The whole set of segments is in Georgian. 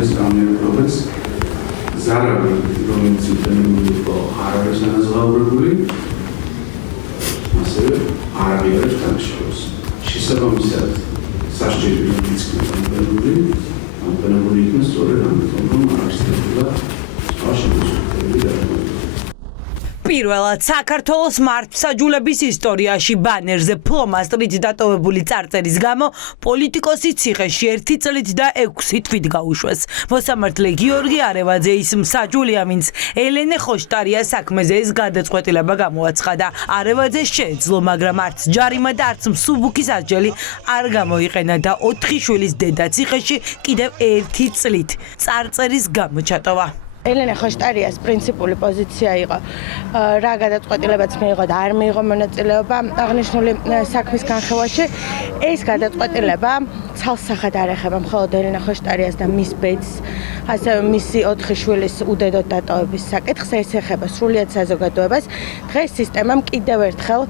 მოდის გამიერებელს ზარალი რომელიც იყო არ არის განაზღაურებული ასევე არ არის განშრომს შესაბამისად სასჯელი იქნება ამბებული იქნება სწორედ ამიტომ რომ არ არსებობდა პირველად საქართველოს მართლმსაჯულების ისტორიაში ბანერზე ფლომასტრით დატოვებული წარწერის გამო პოლიტიკოსი ციხეში 1 წლით და 6 თვით გაუშვეს. მოსამართლე გიორგი არევაძე ის მსაჯულია, ვინც ელენე ხოშტარია საქმეზე ეს გადაწყვეტილება გამოაცხადა. არევაძე შეეძლო, მაგრამ არც ჯარიმა და არც მსუბუქი სასჯელი არ გამოიყენა და 4 შვილის დედა ციხეში კიდევ 1 წლით წარწერის გამო ჩატოვა. ელენე ხოშტარიას პრინციპული პოზიცია იყო, რა გადაწყვეტილებაც მიიღო და არ მიიღო მონაწილეობა აღნიშნული საქმის განხილვაში. ეს გადაწყვეტილება ცალსახად არ ეხება მხოლოდ ელენე ხოშტარიას და მის ბედს, ასევე მისი 4 შვილის უდედოდ დატოვების საკითხს, ეს ეხება სრულიად საზოგადოებას. დღეს სისტემამ კიდევ ერთხელ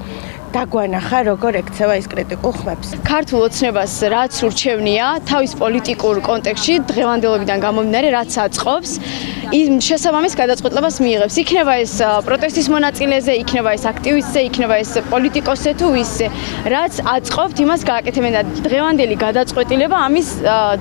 დაგვანახა, როგორ ექცევა ის კრიტიკულ ხმებს. ქართულ ოცნებას რაც ურჩევნია, თავის პოლიტიკურ კონტექსტში დღევანდელობიდან გამომდინარე, რაც აწყობს, იმ შესაბამის გადაწყვეტილებას მიიღებს. იქნება ეს პროტესტის მონაწილეზე, იქნება ეს აქტივისტზე, იქნება ეს პოლიტიკოსზე თუ ვისზე. რაც აწყობთ, იმას გააკეთებენ და დღევანდელი გადაწყვეტილება ამის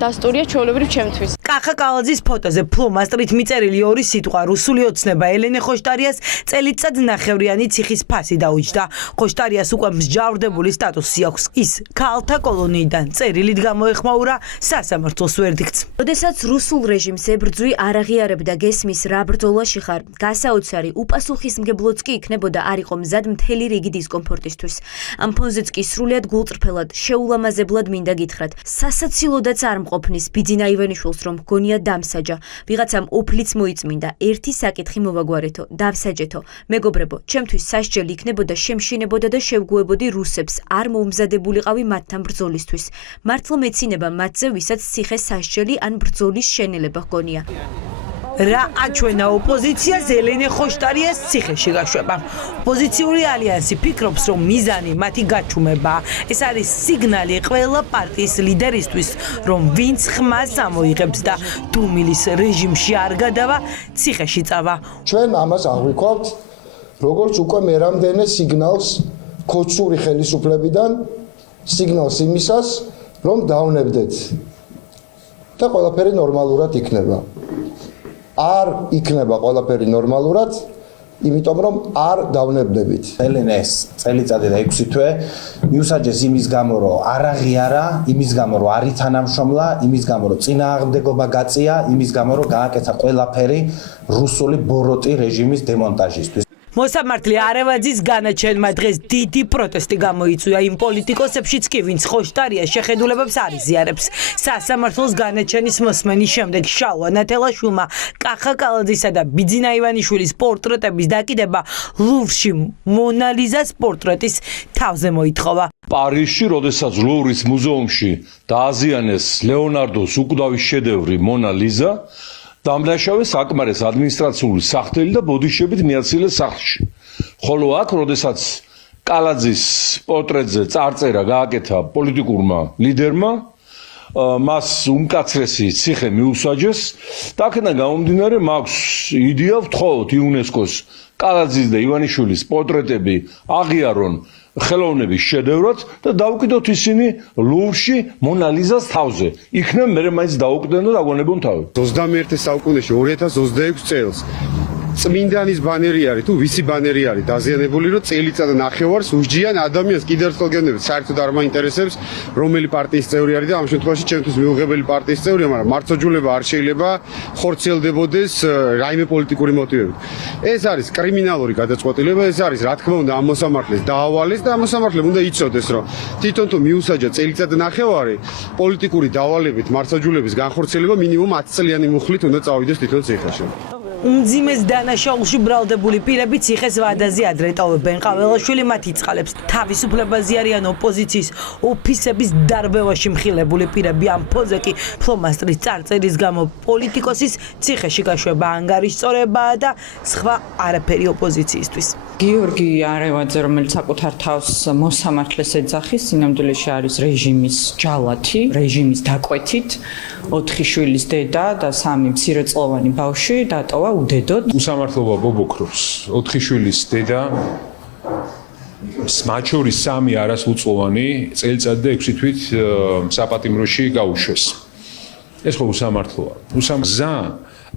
დასტურია ჩვეულებრივ ჩემთვის. კახა კალაძის ფოტოზე ფლომასტრით მიწერილი 2 სიტყვა რუსული ოცნება ელენე ხოშტარიას წელიწად ნახევრიანი ციხის ფასი დაუჯდა. ხოშტარიას უკვე მსჯავრდებული სტატუსი აქვს. ის ქალთა კოლონიიდან წერილით გამოეხმაურა სასამართლოს ვერდიქტს. როდესაც რუსულ რეჟიმს ებრძვი არ აღიარებდა გესმის რა ბრძოლაში ხარ, გასაოცარი უპასუხისმგებლოც კი იქნებოდა არ იყო მზად მთელი რიგი დისკომფორტისთვის. ამ ფონზეც კი სრულიად გულწრფელად, შეულამაზებლად მინდა გითხრათ. სასაცილოდაც არ მყოფნის ბიძინა ივანიშვილს რომ გონია დამსაჯა. ვიღაცამ ოფლიც მოიწმინდა, ერთი საკითხი მოვაგვარეთო, დავსაჯეთო. მეგობრებო, ჩემთვის სასჯელი იქნებოდა შემშინებოდა და შევგუებოდი რუსებს, არ მომზადებულიყავი მათთან ბრძოლისთვის. მართლა მეცინება მათზე, ვისაც ციხეს სასჯელი ან ბრძოლის შენელება ჰგონია. რა აჩვენა ოპოზიციას ელენე ხოშტარიას ციხეში გაშვება. ოპოზიციური ალიანსი ფიქრობს, რომ მიზანი მათი გაჩუმებაა. ეს არის სიგნალი ყველა პარტიის ლიდერისთვის, რომ ვინც ხმას ამოიღებს და დუმილის რეჟიმში არ გადავა, ციხეში წავა. ჩვენ ამას აღვიქვავთ, როგორც უკვე მერამდენე სიგნალს ქოჩური ხელისუფლებიდან, სიგნალს იმისას, რომ დავნებდეთ და ყველაფერი ნორმალურად იქნება. არ იქნება ყველაფერი ნორმალურად, იმიტომ რომ არ დავნებდებით. ელენეს წელიწადი და 6 თვე მიუსაჯეს იმის გამო, რომ არ აღიარა, იმის გამო, რომ არ ითანამშრომლა, იმის გამო, რომ წინააღმდეგობა გაწია, იმის გამო, რომ გააკეთა ყველაფერი რუსული ბოროტი რეჟიმის დემონტაჟისთვის. მოსამართლე არევაძის განაჩენმა დღეს დიდი პროტესტი გამოიწვია იმ პოლიტიკოსებშიც კი, ვინც ხოშტარიას შეხედულებებს არ იზიარებს. სასამართლოს განაჩენის მოსმენის შემდეგ შალვა ნათელაშვილმა კახა კალაძისა და ბიძინა ივანიშვილის პორტრეტების დაკიდება ლუვრში მონა ლიზას პორტრეტის თავზე მოითხოვა. პარიზში, როდესაც ლუვრის მუზეუმში დააზიანეს ლეონარდოს უკვდავი შედევრი მონა ლიზა, დამნაშავეს საკმარეს ადმინისტრაციული სახელი და ბოდიშებით მიაცილეს სახლში. ხოლო აქ, როდესაც კალაძის პორტრეტზე წარწერა გააკეთა პოლიტიკურმა ლიდერმა, მას უმკაცრესი ციხე მიუსაჯეს და აქედან გამომდინარე მაქვს იდეა ვთხოვოთ იუნესკოს კალაძის და ივანიშვილის პორტრეტები აღიარონ ხელოვნების შედევრად და დაუკიდოთ ისინი ლუვრში მონა ლიზას თავზე. იქნებ მერე მაინც დაუკვდნენ და დაგვანებონ თავი. 21 საუკუნეში 2026 წელს წმინდანის ბანერი არის თუ ვისი ბანერი არის დაზიანებული, რომ წელიწად ნახევარს უსჯიან ადამიანს კიდევ ერთხელ გეუბნებით, საერთოდ არ მაინტერესებს რომელი პარტიის წევრი არის და ამ შემთხვევაში ჩემთვის მიუღებელი პარტიის წევრია, მაგრამ მართლმსაჯულება არ შეიძლება ხორციელდებოდეს რაიმე პოლიტიკური მოტივებით. ეს არის კრიმინალური გადაწყვეტილება, ეს არის რა თქმა უნდა ამ მოსამართლეს დაავალეს და ამ მოსამართლემ უნდა იცოდეს, რომ თვითონ თუ მიუსაჯა წელიწად ნახევარი პოლიტიკური დავალებით მართლმსაჯულების განხორციელება მინიმუმ 10 წლიანი მუხლით უნდა წავიდეს თვითონ ციხეში. უმძიმეს დანაშაულში ბრალდებული პირები ციხეს ვადაზე ადრე ტოვებენ. ყაველაშვილი მათ იწყალებს. თავისუფლებაზე არიან ოპოზიციის ოფისების დარბევაში მხილებული პირები. ამ ფონზე კი ფლომასტრის წარწერის გამო პოლიტიკოსის ციხეში გაშვება ანგარიშწორებაა და სხვა არაფერი ოპოზიციისთვის. გიორგი არევაძე, რომელიც საკუთარ თავს მოსამართლეს ეძახის, სინამდვილეში არის რეჟიმის ჯალათი, რეჟიმის დაკვეთით 4 შვილის დედა და 3 მცირეწლოვანი ბავშვი დატოვა უდედოდ. უსამართლობა ბობოქრობს. 4 შვილის დედა მათ შორის 3 არასრულწლოვანი წელიწადი და 6 თვით საპატიმროში გაუშვეს. ეს ხო უსამართლოა. გზა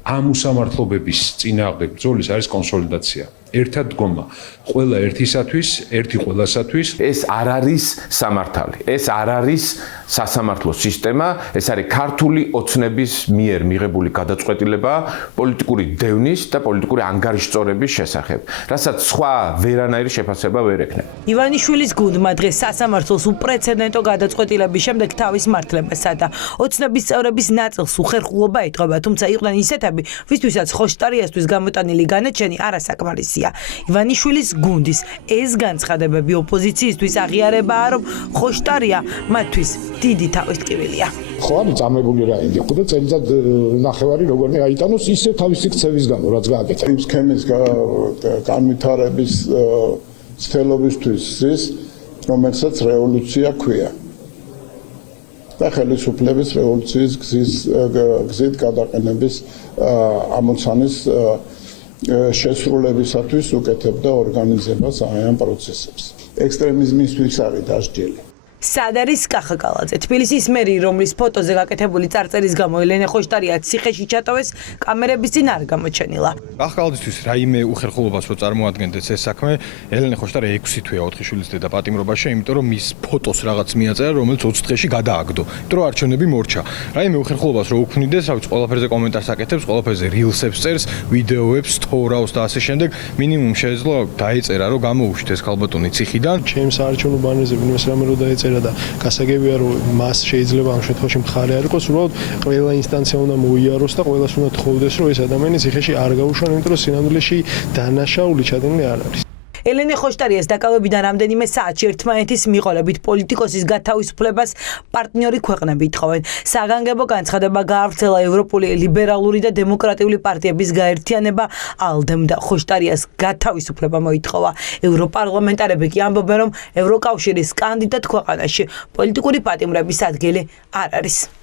ამ უსამართლობების წინააღმდეგ ბრძოლის არის კონსოლიდაცია. ერთად დგომა, ყველა ერთისათვის, ერთი ყველასათვის. ეს არ არის სამართალი, ეს არ არის სასამართლო სისტემა, ეს არის ქართული ოცნების მიერ მიღებული გადაწყვეტილება პოლიტიკური დევნის და პოლიტიკური ანგარიშწორების შესახებ, რასაც სხვა ვერანაირი შეფასება ვერ ექნება. ივანიშვილის გუნდმა დღეს სასამართლოს უპრეცედენტო გადაწყვეტილების შემდეგ თავის მართლებასა და ოცნების წევრების ნაწილს უხერხულობა ეთყობა, თუმცა იყვნენ ისეთები, ვისთვისაც ხოშტარიასთვის გამოტანილი განაჩენი არასაკმარისია. ივანიშვილის გუნდის ეს განცხადებები ოპოზიციისთვის აღიარებაა, რომ ხოშტარია მათთვის დიდი თავისტკივილია. ხო არის წამებული რაინდი, ხო და წელიწად ნახევარი როგორ აიტანოს ისე თავისი ქცევის გამო, რაც გააკეთა. იმ სქემის განვითარების ცდელობისთვის ის, რომელსაც რევოლუცია ქვია. და ხელისუფლების რევოლუციის გზით გადაყენების ამოცანის შესრულებისათვის უკეთებდა ორგანიზებას აი ამ პროცესებს. ექსტრემიზმისთვის არის დასჯელი. სად არის კახაკალაძე? თბილისის მერი, რომლის ფოტოზე გაკეთებული წარწერის გამო ელენე ხოშტარია ციხეში ჩატოვეს, კამერების წინ არ გამოჩენილა. კახაკალაძისთვის რაიმე უხერხულობას რო წარმოადგენდეს ეს საქმე, ელენე ხოშტარია 6 თვეა 4 შვილის დედა პატიმრობაში, იმიტომ რომ მის ფოტოს რაღაც მიაწერა, რომელიც 20 დღეში გადააგდო. იმიტომ რომ არჩევნები მორჩა. რაიმე უხერხულობას რო უქმნიდეს, რავი, ყველაფერზე კომენტარს აკეთებს, ყველაფერზე rilsებს წერს, ვიდეოებს, თორავს და ასე შემდეგ, მინიმუმ შეეძლო დაეწერა, რომ გამოუშვდეს ქალბატონი ციხიდან. ჩემს არჩევნო ბანერზე ვინმეს რამე რო დაეწერა და გასაგებია რომ მას შეიძლება ამ შემთხვევაში მხარე არ იყოს, უბრალოდ ყველა ინსტანცია უნდა მოიაროს და ყველას უნდა თხოვდეს, რომ ეს ადამიანი ციხეში არ გაუშვან, იმიტომ რომ სინამდვილეში დანაშაული ჩადენილი არ არის. ელენე ხოშტარიას დაკავებიდან რამდენიმე საათში ერთმანეთის მიყოლებით პოლიტიკოსის გათავისუფლებას პარტნიორი ქვეყნები ითხოვენ. საგანგებო განცხადება გაავრცელა ევროპული ლიბერალური და დემოკრატიული პარტიების გაერთიანება ALDE-მ და ხოშტარიას გათავისუფლება მოითხოვა. ევროპარლამენტარები კი ამბობენ, რომ ევროკავშირის კანდიდატ ქვეყანაში პოლიტიკური პატიმრების ადგილი არ არის.